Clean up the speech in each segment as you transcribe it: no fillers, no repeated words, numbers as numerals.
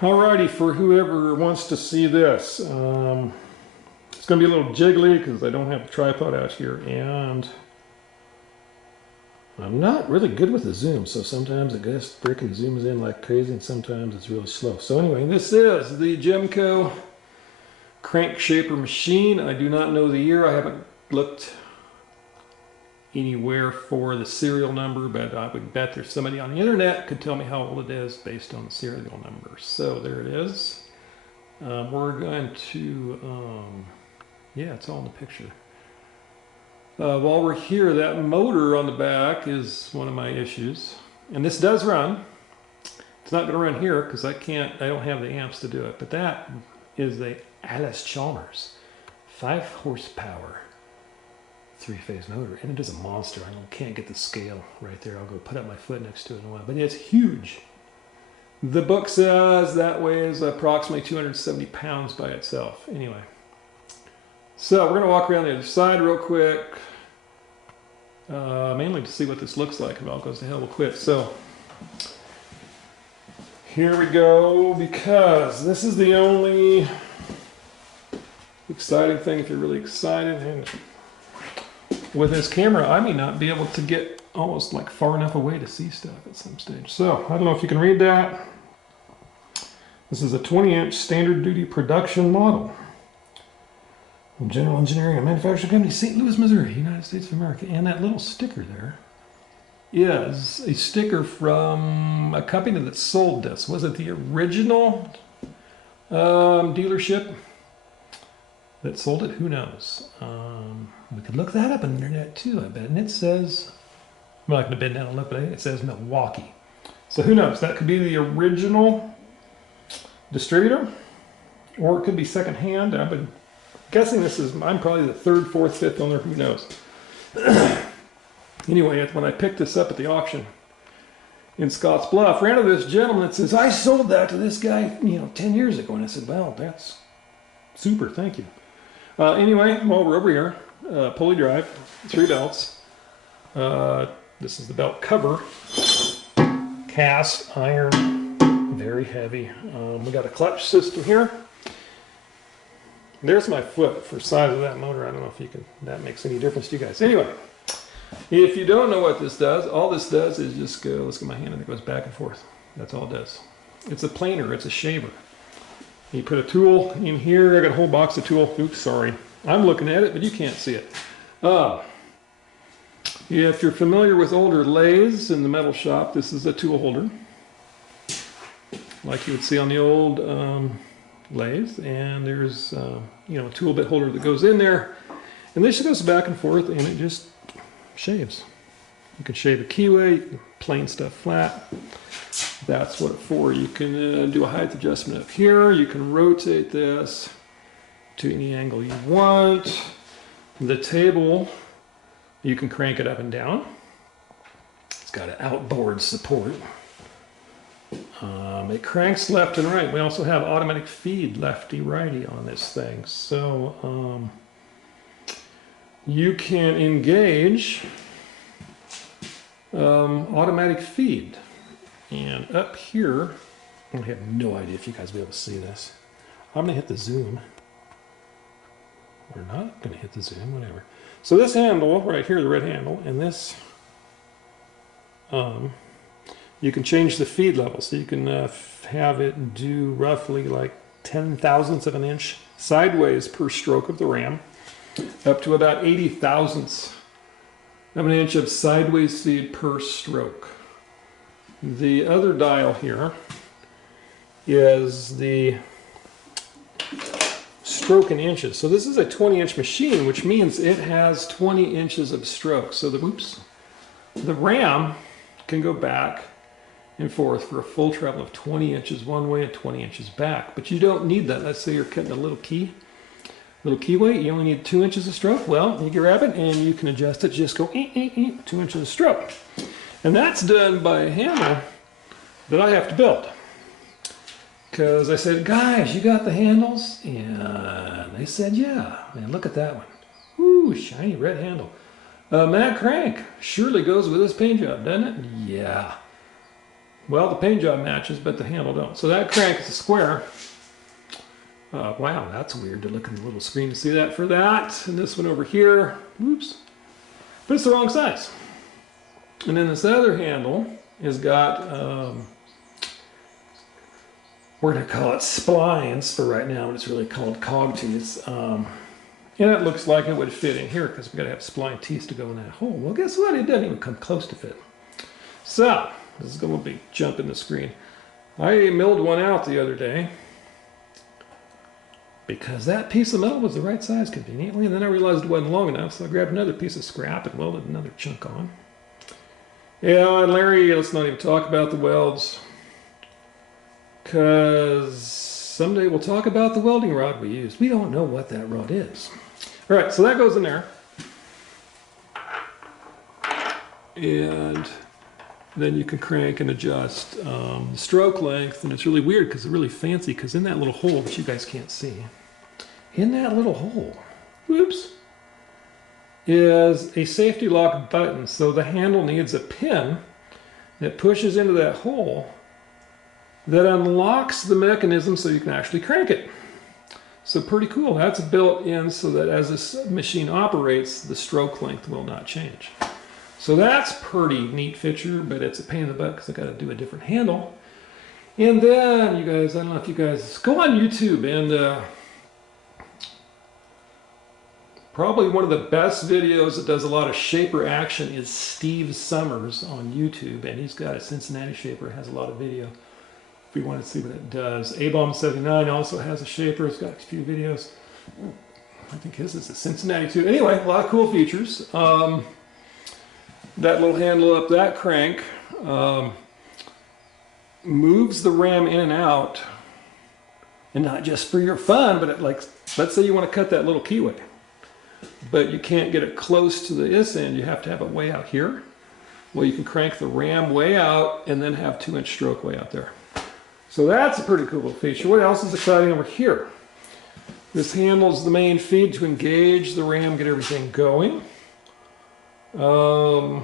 Alrighty, for whoever wants to see this, it's going to be a little jiggly because I don't have the tripod out here, and I'm not really good with the zoom, so sometimes it just freaking zooms in like crazy, and sometimes it's really slow. So anyway, this is the Gemco crank shaper machine. I do not know the year. I haven't looked anywhere for the serial number, but I would bet there's somebody on the internet could tell me how old it is based on the serial number. So there it is. We're going to, yeah, it's all in the picture. While we're here, that motor on the back is one of my issues. And this does run. It's not going to run here because I don't have the amps to do it. But that is a Allis-Chalmers 5 horsepower 3-phase motor, and it is a monster. I can't get the scale right there. I'll go put up my foot next to it in a while, but it's huge. The book says that weighs approximately 270 pounds by itself. Anyway, so we're going to walk around the other side real quick, mainly to see what this looks like. If it all goes to hell, we'll quit. So here we go, because this is the only exciting thing if you're really excited. And with this camera, I may not be able to get almost like far enough away to see stuff at some stage. So, I don't know if you can read that. This is a 20-inch standard duty production model from General Engineering and Manufacturing Company, St. Louis, Missouri, United States of America. And that little sticker there is a sticker from a company that sold this. Was it the original dealership that sold it? Who knows? We could look that up on the internet too, I bet. And it says, I'm not going to bend down and look, but it says Milwaukee. So who knows? That could be the original distributor, or it could be secondhand. I've been guessing I'm probably the third, fourth, fifth owner. Who knows? Anyway, when I picked this up at the auction in Scotts Bluff, ran into this gentleman that says, I sold that to this guy, 10 years ago. And I said, well, that's super, thank you. Anyway, while we're over here, pulley drive, 3 belts. This is the belt cover. Cast iron, very heavy. We got a clutch system here. There's my foot for size of that motor. I don't know if that makes any difference to you guys. Anyway, if you don't know what this does, all this does is just go, let's get my hand in, it goes back and forth. That's all it does. It's a planer, it's a shaver. You put a tool in here. I got a whole box of tool. Oops, sorry. I'm looking at it, but you can't see it. If you're familiar with older lathes in the metal shop, this is a tool holder, like you would see on the old lathes. And there's, a tool bit holder that goes in there, and this goes back and forth, and it just shaves. You can shave a keyway, you can plane stuff flat. That's what it's for. You can do a height adjustment up here. You can rotate this to any angle you want. The table, you can crank it up and down. It's got an outboard support. It cranks left and right. We also have automatic feed lefty-righty on this thing. So you can engage automatic feed. And up here, I have no idea if you guys will be able to see this. I'm going to hit the zoom. We're not going to hit the zoom, whatever. So this handle right here, the red handle, and this, you can change the feed level. So you can have it do roughly like 10/1000ths of an inch sideways per stroke of the ram, up to about 80/1000ths of an inch of sideways feed per stroke. The other dial here is the stroke in inches. So this is a 20-inch machine, which means it has 20 inches of stroke. So the ram can go back and forth for a full travel of 20 inches one way and 20 inches back. But you don't need that. Let's say you're cutting a little keyway, you only need 2 inches of stroke. Well, you grab it and you can adjust it. Just go 2 inches of stroke. And that's done by a handle that I have to build. Because I said, guys, you got the handles? And they said, yeah. Man, look at that one. Woo, shiny red handle. Matt Crank surely goes with this paint job, doesn't it? Yeah. Well, the paint job matches, but the handle don't. So that crank is a square. Wow, that's weird to look in the little screen to see that for that. And this one over here, whoops, but it's the wrong size. And then this other handle has got, we're going to call it splines for right now, but it's really called cog teeth. And it looks like it would fit in here because we've got to have spline teeth to go in that hole. Well, guess what? It doesn't even come close to fit. So, this is going to be jumping the screen. I milled one out the other day because that piece of metal was the right size conveniently, and then I realized it wasn't long enough, so I grabbed another piece of scrap and welded another chunk on. Yeah, and Larry, let's not even talk about the welds, because someday we'll talk about the welding rod we used. We don't know what that rod is. All right, so that goes in there. And then you can crank and adjust the stroke length, and it's really weird because it's really fancy, because in that little hole that you guys can't see, in that little hole, whoops, is a safety lock button. So the handle needs a pin that pushes into that hole that unlocks the mechanism so you can actually crank it. So pretty cool. That's built in so that as this machine operates, the stroke length will not change. So that's pretty neat feature, but it's a pain in the butt because I got to do a different handle. And then you guys, I don't know if you guys go on YouTube, and probably one of the best videos that does a lot of shaper action is Steve Summers on YouTube, and he's got a Cincinnati shaper, has a lot of video if you want to see what it does. A-Bomb79 also has a shaper, it's got a few videos. I think his is a Cincinnati too. Anyway, a lot of cool features. That little handle up that crank moves the ram in and out, and not just for your fun, but like, let's say you want to cut that little keyway, but you can't get it close to this end, you have to have it way out here. Well, you can crank the ram way out and then have 2-inch stroke way out there. So that's a pretty cool feature. What else is exciting over here? This handles the main feed to engage the ram, get everything going. The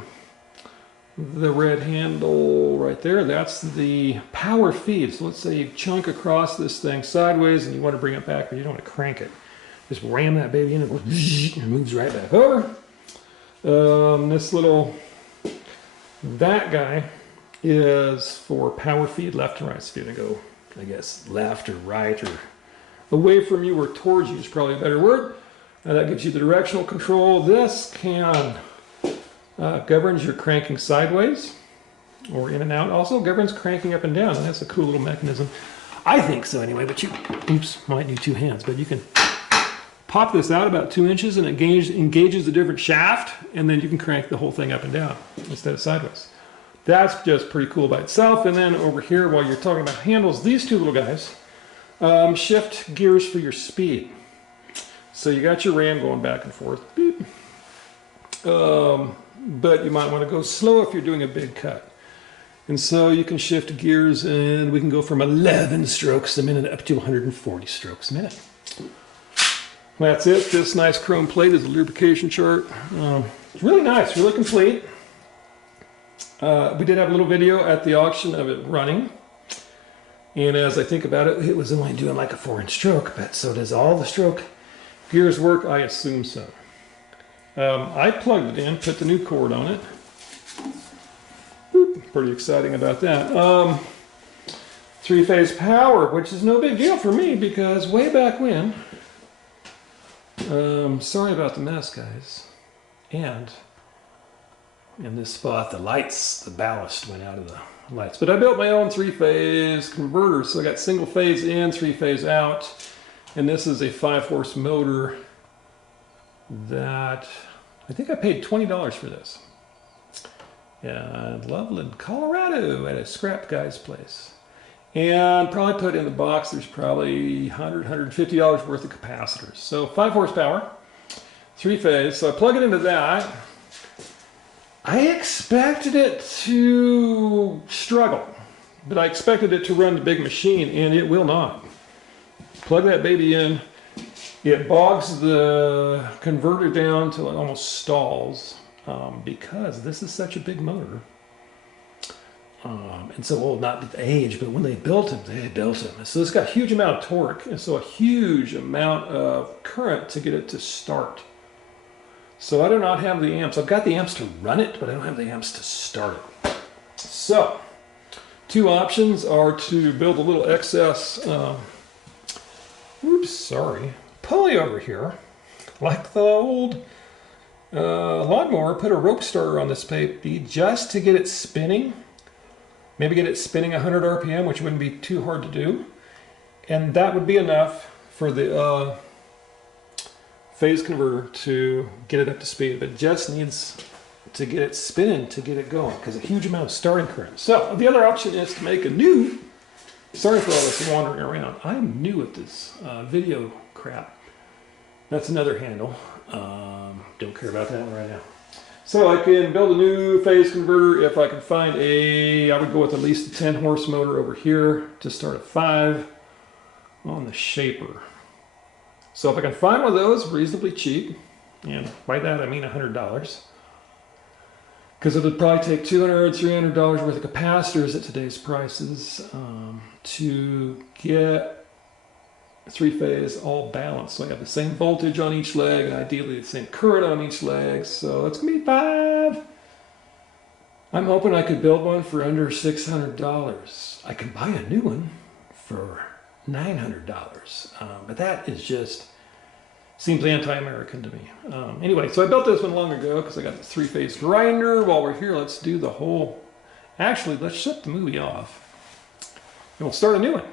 red handle right there, that's the power feed. So let's say you chunk across this thing sideways and you want to bring it back, but you don't want to crank it. Just ram that baby in and it moves right back over. This little, that guy is for power feed left and right. So if you're going to go, I guess, left or right or away from you or towards you is probably a better word. That gives you the directional control. This can governs your cranking sideways or in and out. Also governs cranking up and down, and that's a cool little mechanism. I think so anyway, but you, oops, might need 2 hands, but you can pop this out about 2 inches and it engages a different shaft, and then you can crank the whole thing up and down instead of sideways. That's just pretty cool by itself. And then over here, while you're talking about handles, these two little guys shift gears for your speed. So you got your ram going back and forth. Beep. But you might want to go slow if you're doing a big cut. And so you can shift gears, and we can go from 11 strokes a minute up to 140 strokes a minute. That's it. This nice chrome plate is a lubrication chart. It's really nice, really complete. We did have a little video at the auction of it running. And as I think about it, it was only doing like a 4-inch stroke, but so does all the stroke gears work? I assume so. I plugged it in, put the new cord on it. Boop, pretty exciting about that. 3-phase power, which is no big deal for me because way back when, sorry about the mess, guys. And in this spot, the lights, the ballast went out of the lights. But I built my own 3-phase converter, so I got single phase in, 3-phase out. And this is a 5-horse motor that I think I paid $20 for this. And Loveland, Colorado, at a scrap guy's place. And probably put in the box, there's probably $100, $150 worth of capacitors. So 5 horsepower, 3-phase. So I plug it into that. I expected it to struggle, but I expected it to run the big machine, and it will not. Plug that baby in. It bogs the converter down till it almost stalls because this is such a big motor. And so, well, not the age, but when they built them, they built them. So it's got a huge amount of torque, and so a huge amount of current to get it to start. So I do not have the amps. I've got the amps to run it, but I don't have the amps to start it. So, two options are to build a little excess, pulley over here, like the old lawnmower. Put a rope starter on this baby just to get it spinning. Maybe get it spinning 100 RPM, which wouldn't be too hard to do. And that would be enough for the phase converter to get it up to speed. But it just needs to get it spinning to get it going, because a huge amount of starting current. So the other option is to make a new, sorry for all this wandering around. I'm new at this video crap. That's another handle. Don't care about that one right now. So I can build a new phase converter if I can find I would go with at least a 10 horse motor over here to start a 5 on the shaper. So if I can find one of those reasonably cheap, and by that I mean $100, because it would probably take $200, $300 worth of capacitors at today's prices to get 3-phase all balanced. So I have the same voltage on each leg and ideally the same current on each leg. So it's going to be 5. I'm hoping I could build one for under $600. I can buy a new one for $900. But that is just, seems anti-American to me. Anyway, so I built this one long ago because I got the 3-phase grinder. While we're here, let's do the whole, actually, let's shut the movie off and we'll start a new one.